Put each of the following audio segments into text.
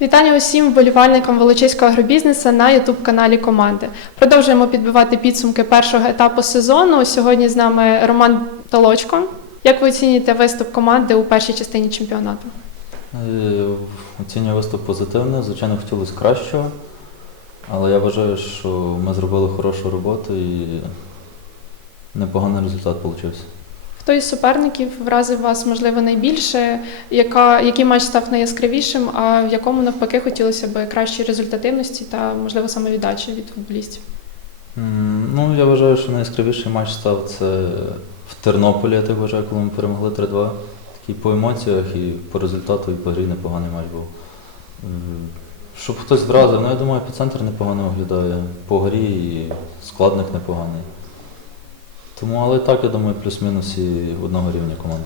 Вітання усім вболівальникам Волочиського агробізнесу на ютуб-каналі Команди. Продовжуємо підбивати підсумки першого етапу сезону. Сьогодні з нами Роман Толочко. Як ви оцінюєте виступ команди у першій частині чемпіонату? Е, Оцінюю виступ позитивно, звичайно, хотілося кращого, але я вважаю, що ми зробили хорошу роботу і непоганий результат вийшов. Хто із суперників вразив вас, можливо, найбільше? Яка, який матч став найяскравішим, а в якому навпаки хотілося б кращої результативності та, можливо, самовіддачі від футболістів? Ну, я вважаю, що найяскравіший матч став це в Тернополі, я так вважаю, коли ми перемогли 3-2. Такий по емоціях і по результату, і по грі непоганий матч був. Щоб хтось вразив, ну я думаю, епіцентр непогано виглядає. По грі і складник непоганий. Тому, але так, я думаю, плюс-мінус і одного рівня команди.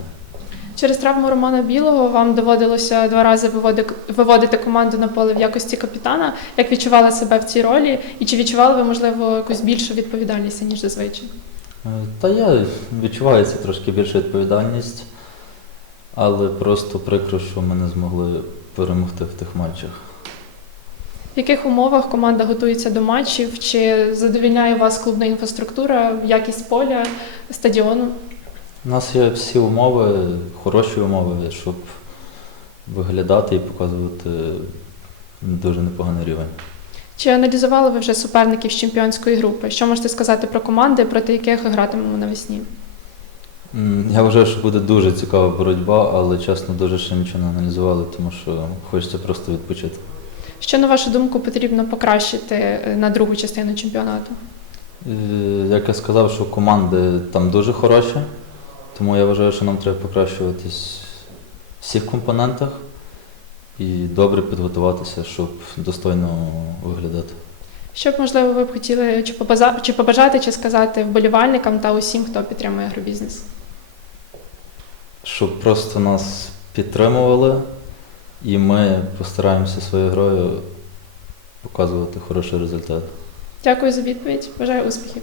Через травму Романа Білого вам доводилося два рази виводити команду на поле в якості капітана. Як відчували себе в цій ролі? І чи відчували ви, можливо, якусь більшу відповідальність, ніж зазвичай? Е, Та я відчувається трошки більша відповідальність, але просто прикро, що ми не змогли перемогти в тих матчах. В яких умовах команда готується до матчів? Чи задовільняє вас клубна інфраструктура, якість поля, стадіону? У нас є всі умови, хороші умови, щоб виглядати і показувати дуже непоганий рівень. Чи аналізували ви вже суперників з чемпіонської групи? Що можете сказати про команди, проти яких гратимемо навесні? Я вважаю, що буде дуже цікава боротьба, але чесно, дуже ще нічого не аналізували, тому що хочеться просто відпочити. Що, на вашу думку, потрібно покращити е, на другу частину чемпіонату? Е, Як я сказав, що команди там дуже хороші, тому я вважаю, що нам треба покращуватись в всіх компонентах і добре підготуватися, щоб достойно виглядати. Що б, можливо, ви б хотіли чи побажа- чи побажати, чи сказати вболівальникам та усім, хто підтримує агробізнес? Щоб просто нас підтримували, і ми постараємося своєю грою показувати хороший результат. Дякую за відповідь. Бажаю успіхів.